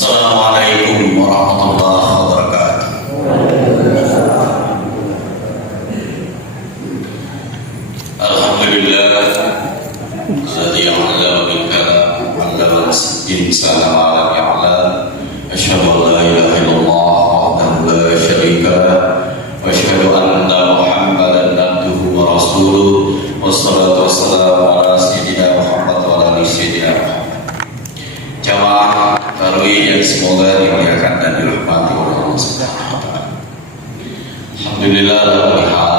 Assalamualaikum warahmatullahi wabarakatuh. Alhamdulillah alladzi 'allama bil kalam 'allama al-insana ma lam ya'lam. Asyhadu an la ilaha illallah wahdahu la syarika lah wa asyhadu anna Muhammadan abduhu wa rasuluh. Wassalatu wassalamu ala sayyidina Muhammad wa ala ali sayyidina Muhammad. Jamaah tarawih yang semoga dimuliakan dan dirahmati oleh Allah Subhanahu wa taala. Alhamdulillah dalam hal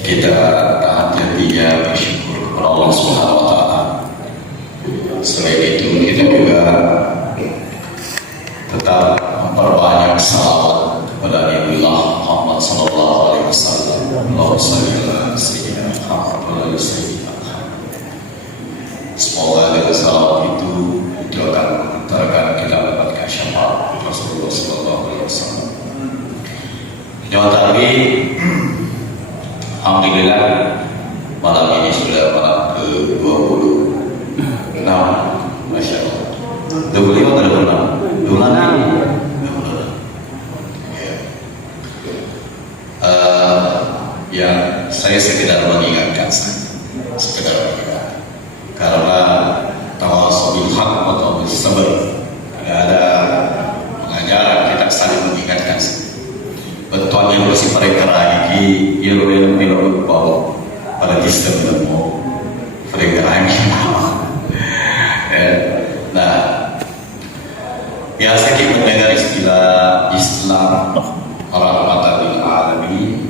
kita tahan hatinya bersyukur kepada Allah Subhanahu wa taala. Selain itu kita juga tetap memperbanyak salawat kepada Nabiullah Muhammad sallallahu alaihi wasallam. Allahumma shalli ala sayyidina Muhammad wa ala sayyidina Muhammad. Semoga dengan salawat itu akan mengantarkan kita mendapatkan syafaat Rasulullah sallallahu alaihi wasallam. Jamaah tarawih, alhamdulillah malam ini sudah malam ke-26. Masya Allah. 25 atau 26? 26. Ya, saya sekedar mengingatkan saja. Karena tawasul bil haq wa bil sabr. Ada pengajaran kita saling mengingatkan. Betul yang bersifat lagi yang belum bau pada sistem ilmu perkiraan. Nah, biasa kita mendengar istilah Islam rahmatan lil alamin,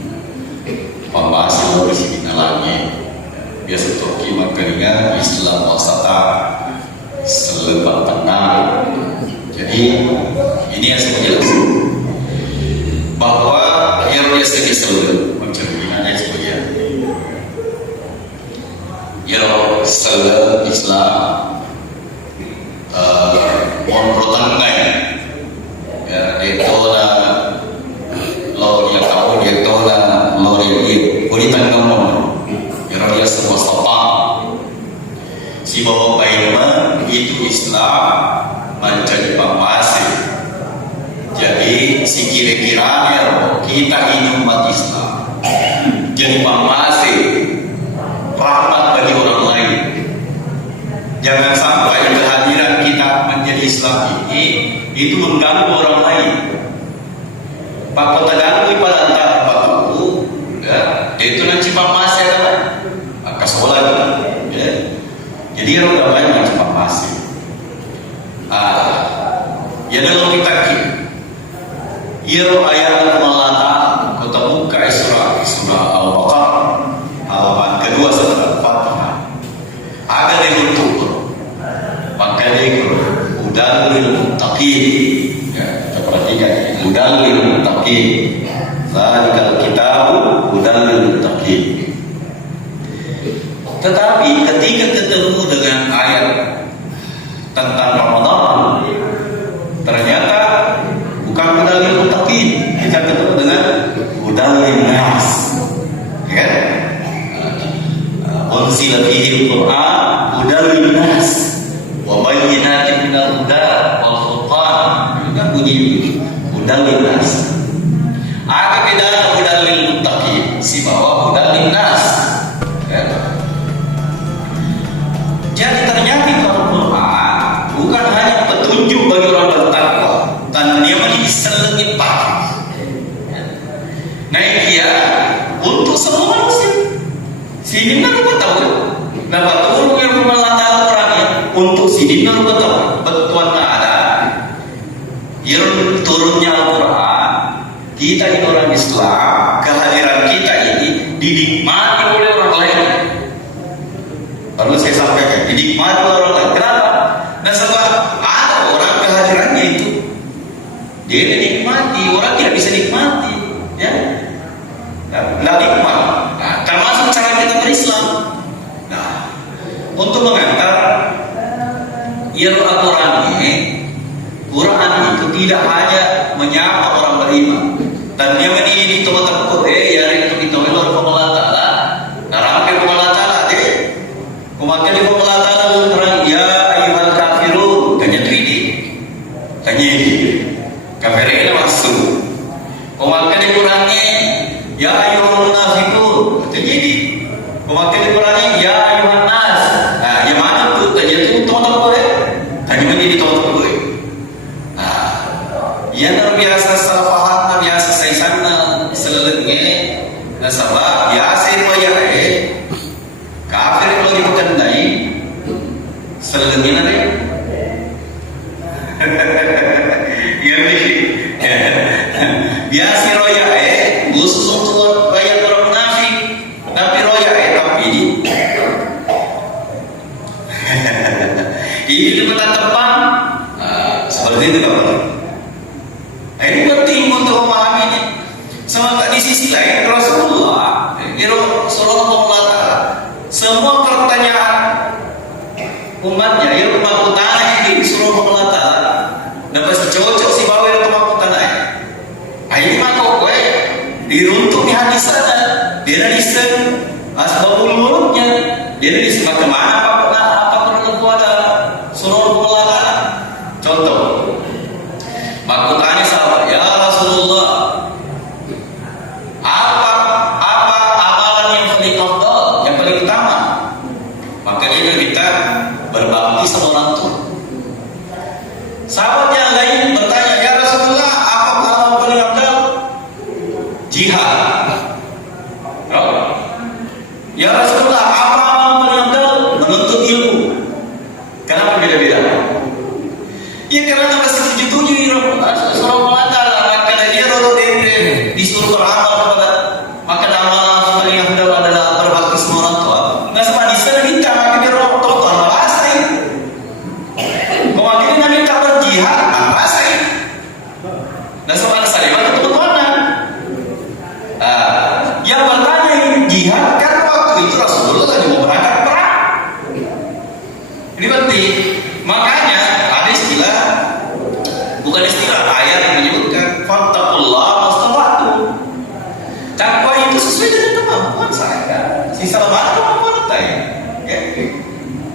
pembahasan dari sini nalanya. Biasa Turki makanya Islam wasata selebar tengah. Jadi ini yang saya jelaskan bahwa yang biasa disebut pencerminannya sebagai yang sel Islam monrotangai ya detona lo yang tahu detona lo ini kulitan kamu yang dia semua sopan si bawa baima itu Islam menjadi pemasi. Jadi si kira-kiranya kita ini umat Islam jadi pemasi rahmat bagi orang lain. Jangan sampai kehadiran kita menjadi Islam ini itu mengganggu orang lain. Pak kota ganggu pada antara bapakku ya, itu nanti pemasi kan maka sekolah ya. Jadi orang lain nanti pemasi. Ya dalam kita Iro ayat Al-Malata kota buka surah Al-Baqarah halaman kedua setelah Al-Fatihah. Ada yang betul, maka dia udalil muttaqin. Ya, kita perhatikan udalil muttaqin. Zalikal kitabu udalil muttaqin. Tetapi ketika ketemu dengan ayat tentang Ramadan, ternyata bukan udalil muttaqin, kita ketemu dengan udalil nas. Ya kan? Unzila fihi al-Qur'an hudal nas wa bayyinatin minal huda wal furqan. Itu bunyi hudal nas. Ada bedanya hudal muttaqin si bawah hudal nas. Jadi ternyata Al-Qur'an bukan hanya petunjuk bagi orang bertakwa dan dia menjadi selengit pagi. Nah dia untuk semua manusia. Sidin nak tahu, dapat turun yang memelantang orangnya untuk sidin nak tahu betul ada. Yang turunnya Al-Quran, kita ini orang Islam, kehadiran kita ini dinikmati oleh orang lain. Perlu saya sampaikan, dinikmati oleh orang lain. Kenapa? Dan sebab ada orang kehadirannya itu dia dinikmati, orang tidak bisa nikmati, ya. Nah, nikmat. Nah, termasuk cara kita berislam. Nah, untuk mengantar Al-Quran ini, Quran itu tidak hanya menyapa orang beriman dan dia mendidik teman-teman ya itu kita melor Allah Taala. Narangke Allah Taala deh. Kumakan Allah Taala orang ya ayyuhal kafirun, kanya itu. Tanya kafirnya masuk. Pemakai dikurangi ya ayuhal munafiqun. Jadi pemakai dikurangi ya ayuhan nas. Nah, yang mana tuh tanya itu teman-teman gue. Tanya mana di teman-teman gue. Nah, yang terbiasa salah paham, terbiasa saya sana selelengnya. Nasabah biasa itu ya kafir kalau dipekandai selelengnya nanti. Biasa roya khusus untuk rakyat orang munafik, tapi roya tapi ini di tempat depan seperti itu Bapak. Ini penting untuk memahami ini. Sementara di sisi lain Rasulullah Sallallahu Alaihi Wasallam semua pertanyaan umatnya yang umat utara ini disuruh Allah Taala dapat cocok si bawa yang umat utara ini maka gue diruntuk di hadis sana dia dari sen asbabul mulutnya dia dari bagaimana apa perlu ada suruh Allah Taala. Contoh maka tanya sahabat ya Rasulullah apa amalan yang paling afdal, yang paling utama? Makanya kita berbakti sama orang tua. Sahabat yang lain bertanya, ya Rasulullah, apa amalan paling afdal? Jihad. Ya Rasulullah, apa amalan paling afdal? Menuntut ilmu. Kenapa beda-beda? Ya karena masih 77 surah Allah karena dia rodo disuruh beramal kepada maka amalan paling afdal adalah berbakti sama orang tua. Nah sama di sana minta maka dia rodo total bahasa itu. Kau akhirnya minta berjihad bahasa itu. Nah sama saya itu teman-teman. Yang bertanya jihad kan waktu itu Rasulullah lagi mau berangkat perang. Ini penting. Makanya ada istilah, bukan istilah, ayat yang menyebutkan fattaqullah mastata'tum. Takwa itu sesuai dengan kemampuan saya. Sisa lemah kemampuan saya. Ya.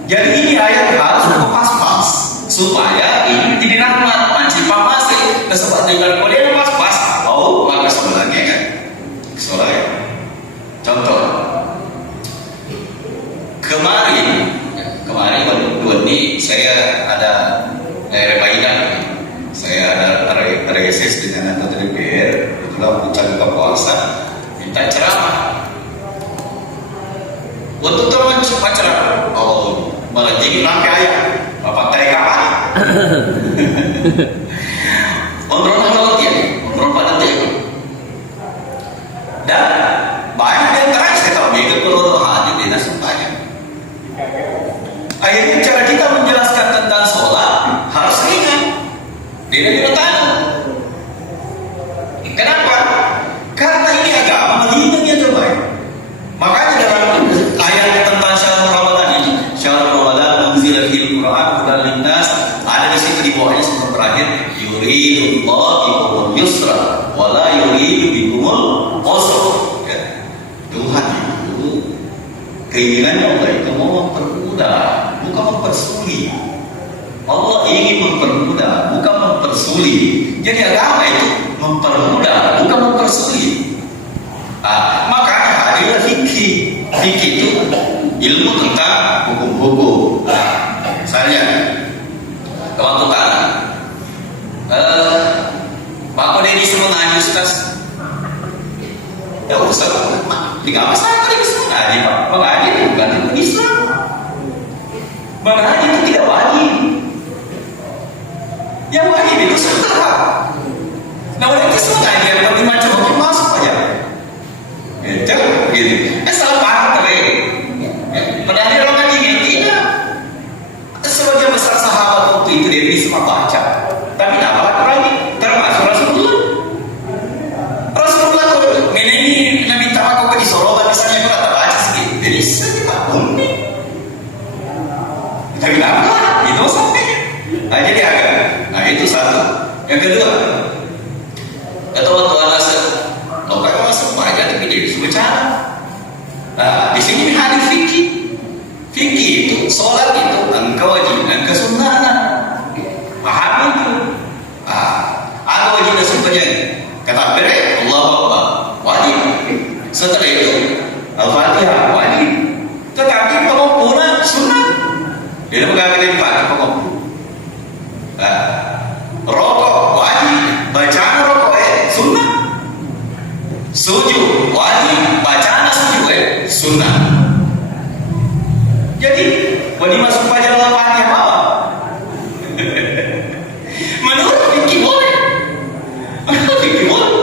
Jadi ini ayat harus pas-pas supaya ini jadi rahmat, mancing pamase. Sebab dengan kalian pas-pas, oh maka sebenarnya kan soalnya. Contoh kemarin ini saya ada perbaikan. Saya ada reses dengan anggota DPR. Itulah puncak buka puasa minta ceramah. Waktu teman cepat ceramah, oh malah jadi pakai ayat. Bapak tarik apa? Ngobrol pada dia. Dan banyak yang terakhir saya tahu mereka perlu hati di nasibnya. Akhirnya cara kita menjelaskan tentang sholat harus ringan. Tidak diberitahu. Kenapa? Karena ini agama Madinah yang terbaik. Makanya dalam ayat tentang syahrul Ramadan ini, syahrul Ramadan unzila fil Qur'an hudan linnas, ada di situ di bawahnya sebelum berakhir, yuridullahu bikumul yusra wa la yuridu bikumul usra. Ya. Tuhan itu keinginannya Allah itu mau mempermudah, bukan mempersulit. Allah ingin mempermudah, bukan mempersulit. Jadi agama itu mempermudah, bukan mempersulit. Makanya hadirlah fikih. Fikih itu ilmu tentang hukum-hukum. Misalnya, kawan utara, Pak Kodeni semua ngaji Ustaz. Ya Ustaz, tidak apa saya tadi semua ngaji Pak. Mengaji bukan ilmu Islam. Mengaji itu tidak wajib. Yang wajib itu sunnah. Nah, oleh itu semua ngaji yang penting macam hukum masuk aja. Gitu. Salah paham tapi. Padahal dia orang ngaji tidak. Sebagian besar sahabat waktu itu dia semua baca. Tapi tidak apa lagi. Termasuk Rasulullah. Rasulullah kalau ini Nabi Taala kau di Solo misalnya kalau tak baca sedikit. Jadi sedikit unik. Tapi apa? Itu sampai. Nah, jadi agak. Nah, itu satu. Yang kedua, kata waktu alasan, kalau kamu masuk aja tapi dia bisa bicara. Nah, di sini hadir fikih. Fikih itu, sholat itu, kewajiban, kesunahan. Paham itu. Setelah itu Al-Fatihah wajib. Tetapi pengumpulnya sunnah. Dia mengatakan Fatihah pengumpul. Rokok wajib, bacaan rokok sunnah. Sujud wajib, bacaan sujud sunnah. Jadi, boleh masuk pada Al-Fatihah apa? Menurut fikih boleh. Menurut fikih boleh.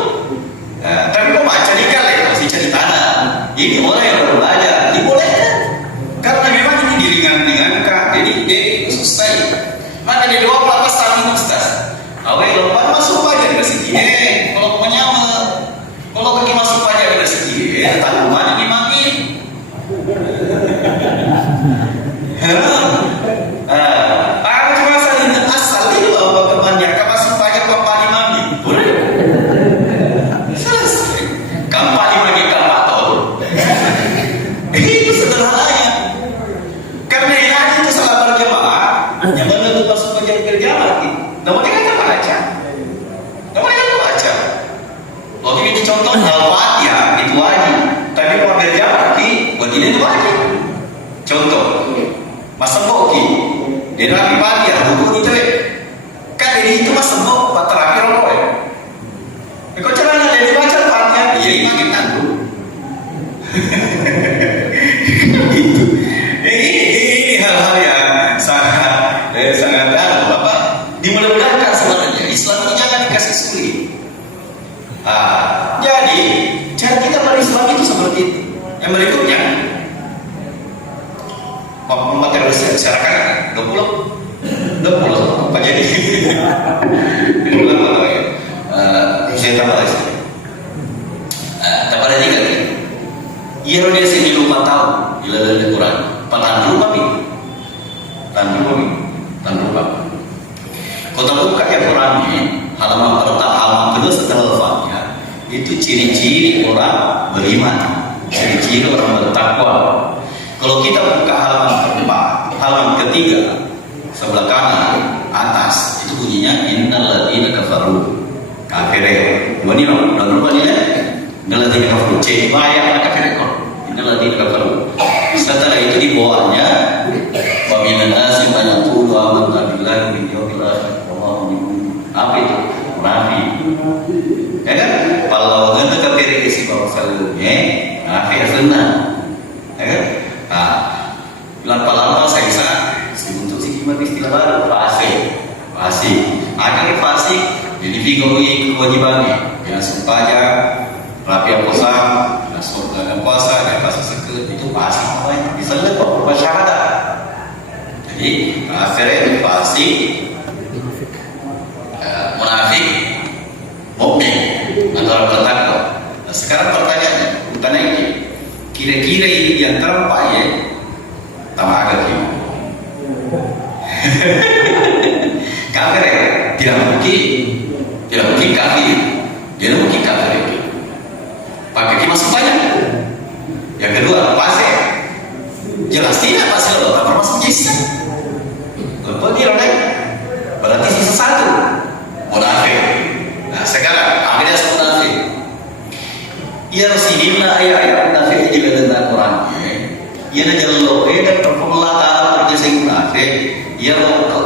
Tapi kok baca di kalian masih cari tanah. Ini orang yang baru belajar, dibolehkan. Karena memang ini diringan-ringankan. Jadi selesai. Maka di 24 tahun Ustaz. Awal lompat masuk aja di segi. Kalau menyama, kalau pergi masuk aja di segi. Tanggungan ini makin. Aku cuma asal itu bahwa kebanyakan kapan supaya kapan mandi boleh selesai kapan mandi kapan tahu itu sederhananya karena yang itu salah berjamaah yang benar itu masuk berjamaah namanya kan baca waktu itu contoh Al-Fatihah itu wajib tapi kalau berjamaah buat ini itu wajib contoh masa boki dia rapi Fatihah hukum itu kan ini itu masa bok terapi rokok kau caranya dia baca Fatihah iya makin tangguh itu ini hal-hal yang sangat apa dimudahkan sebenarnya Islam itu jangan dikasih sulit. Jadi cara kita berislam itu seperti itu. Yang berikutnya materi masyarakat 20 apa jadi saya tambah lagi tak pada tiga ia dia sini lupa tahu di dalam Quran tandu kau tahu buka ya Quran ini halaman pertama halaman kedua setelah Al-Fatihah itu ciri-ciri orang beriman, ciri-ciri orang bertakwa. Kalau kita buka halaman keempat, halaman ketiga sebelah kanan atas itu bunyinya innal ladzina kafaru kafir. Ini lalu bunyinya innal ladzina kafaru cek ayat kafir. Innal ladzina kafaru. Setelah itu di bawahnya wa minan nasi man yaqulu amanna billahi wal yawmil akhir wallahu yu'min. Apa itu? Munafik. Ya kan? Kalau kita kafir isi bawah salahnya, kafir sunnah. Ya kan? Lama-lama saya bisa untuk sikimat istilah baru fasik akhirnya fasik jadi fikih kewajibannya yang supaya rapi puasa masuk dalam puasa dan puasa sekut itu fasik namanya bisa lebih bersyahadat jadi akhirnya fasik munafik mukmin antara bertakwa. Sekarang pertanyaannya bukan ini kira-kira yang terempat ya tambah agak gitu. Kafir ya? Tidak mungkin kafir. Tidak mungkin kafir itu. Pakai masuk banyak. Yang kedua, pasir. Jelas tidak pasir loh, tak termasuk Islam. Lepas dia orang lain. Berarti sisa satu. Munafik. Nah sekarang, akhirnya munafik. Ya Rasulullah ayat-ayat munafik juga tentang Quran. Ia nak jalur, dan terpengelah taala kerja saya munafik. Ia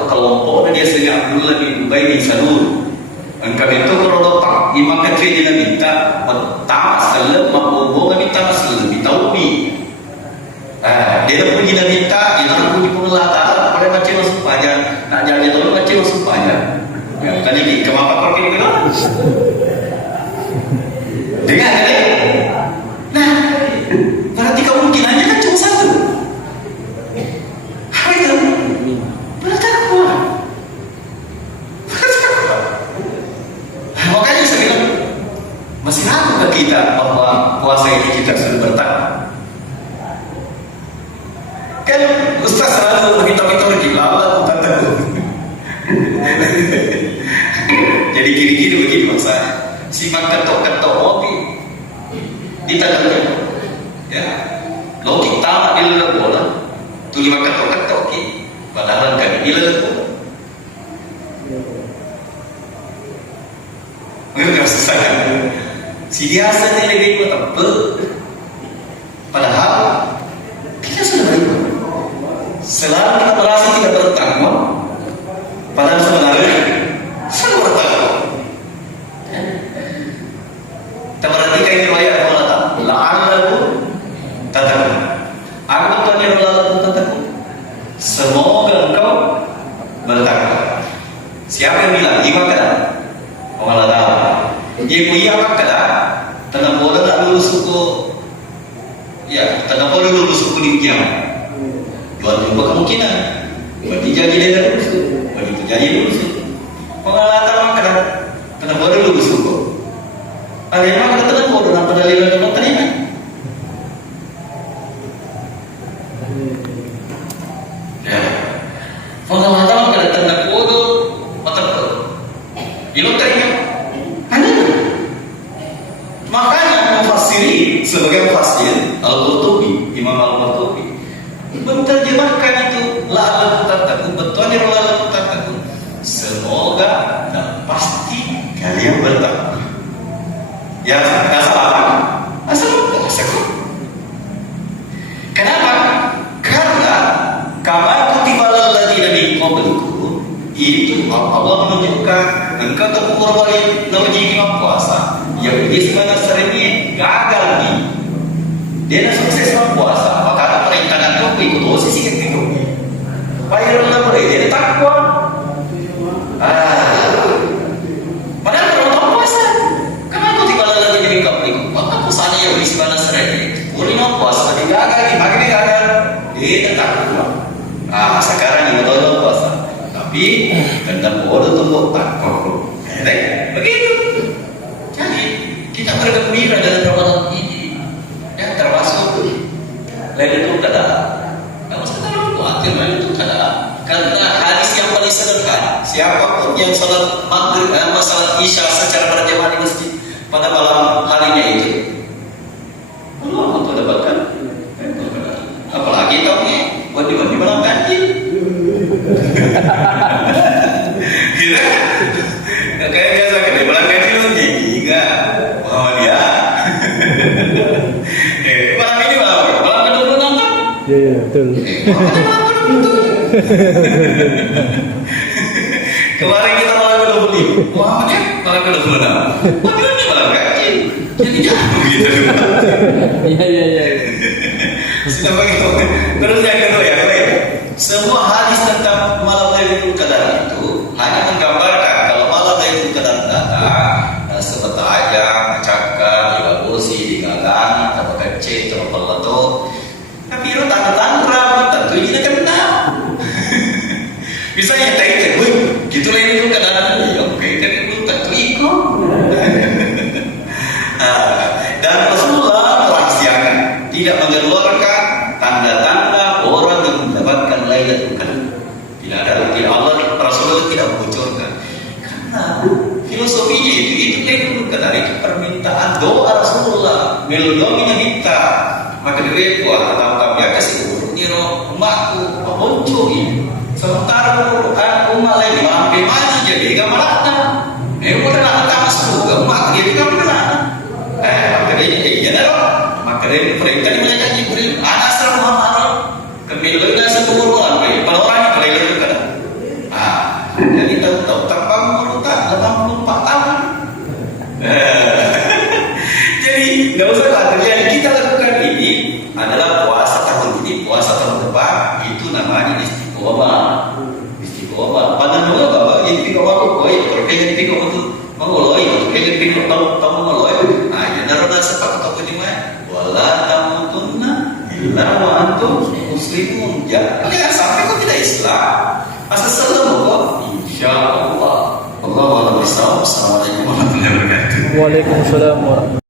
kelompok dia sendiri Abdullah bin Ubay bin Salul. Engkau itu kalau letak imam kecil dia minta pertama sekali mabubo minta masuk minta umi. Dia punya minta, dia punya pengelah taala pada macam masuk pajak. Nak jalan itu macam masuk pajak. Ya tadi di kemapa kau kira dengar kan? Nah, berarti kemungkinannya kan cuma satu. Apa itu? Bertakwa. Makanya saya bilang masih ragu ke kita bahwa puasa ini kita sudah bertakwa. Kan Ustaz selalu kita gila Allah takut. Jadi kiri-kiri begini maksudnya. Simak ketok-ketok mobil di tangannya ya lo kita ilah bola tu lima ketok-ketok padahal kan ilah bola enggak susah kan si biasa dia lagi buat apa Selalu kita merasa tidak bertakwa, padahal sebenarnya sangat bertakwa. Kita perhatikan riwayat Allah, la'allahu tattaqun. Apa tujuannya la'allahu tattaqun? Semoga engkau bertakwa. Siapa yang bilang? Iman kada? Allah tahu. Dia punya apa kada? Tanah bola tak lulus suku. Ya, tanah bola lulus suku di ujian. Dua juga kemungkinan. Berarti jadi dia lulus. Berarti jadi lulus. Pengalaman apa kada? Tanah bola lulus suku. Ada yang mana tanah bola nak pedalilan dalam terima? Ya. Pengalaman kada tanah bola ilmu terima ada. Makanya mufassiri sebagai mufassir Al-Qurtubi, Imam Al-Qurtubi menerjemahkan itu la'allahu tattaqun, betulnya la'allahu tattaqun, semoga dan pasti kalian bertakwa. Ya, asal apa? Asal takwa. Kenapa? Karena kama kutiba alal ladzina min qablikum, itu Allah menunjukkan engkau terpukul oleh nauji imam puasa yang dia sebenarnya seringnya gagal nih, dia nak sukses imam puasa, maka perintahkan kau ikut posisi yang itu bayar Allah boleh dia takwa. Padahal kalau tak puasa kenapa tiba lagi jadi kaplik, maka puasanya yang di sebenarnya seringnya imam puasa dia gagal nih, makin gagal dia takwa. Sekarang ini betul puasa tapi tentang bodoh tuh takwa. Begitu. Jadi kita bergembira dengan Ramadan ini, ya termasuk Lailatul Qadar. Kalau sekarang khawatir Lailatul Qadar, karena hadis yang paling sederhana, siapapun yang sholat maghrib, salat isya secara berjamaah di masjid pada malam harinya itu, Allah untuk dapatkan. Apalagi tahunnya wadi-wadi malam ganjil. Kira kayak biasa kita malam ganjil nanti tiga Muhammadiyah. Malam ini malam ke-26 kan? Iya betul. Kemarin kita malam ke-25, Muhammadiyah malam ke-26. Malam ini malam ganjil. Jadi jatuh gitu. Iya. Sudah begitu. Terus yang kedua ya, semua hadis tentang malam Lailatul Qadar itu hanya menggambarkan kalau malam Lailatul Qadar datang seperti aja cakar, dibagusi, digalangi, atau kecil, terpeletup. Tapi itu tanda-tanda tentu ini kan benar. Misalnya tanya, gitu Lailatul Qadar, ya oke, kan itu tentu ikut. Dan Rasulullah merahasiakan, tidak mengeluarkan tanda-tanda orang yang mendapatkan Lailatul Qadar. Tidak ada, tidak Allah, Rasulullah tidak membocorkan. Karena filosofinya itu Lailatul Qadar itu permintaan doa Rasulullah. Melodominya minta, maka dari kuah atau dia kasih niro umatku muncul ini. Sementara umat lain mampu maju jadi gamalakna. Udah nak tahu semoga umat jadi gamalakna. Maka dari ya dah. Maka dari perintah ini mereka Jibril asal Muhammad kemilunya sebuah orang kalau orang itu Lailatul Qadar. Jadi tahu tanpa mengurutan 84 tahun. Jadi nggak usah lah. Yang kita lakukan ini adalah puasa tahun ini, puasa tahun depan itu namanya istiqomah. Pada dulu bapak istiqomah kok ya, pengen istiqomah itu mengoloi, pengen tahu mengoloi. Jadi naruh sepak atau gimana? Wala tamutunna illa wa antum muslimun. Jangan sampai kau tidak Islam. Asal selalu kok insyaallah. Allah Assalamualaikum warahmatullahi wabarakatuh. Waalaikumsalam warahmatullahi wabarakatuh.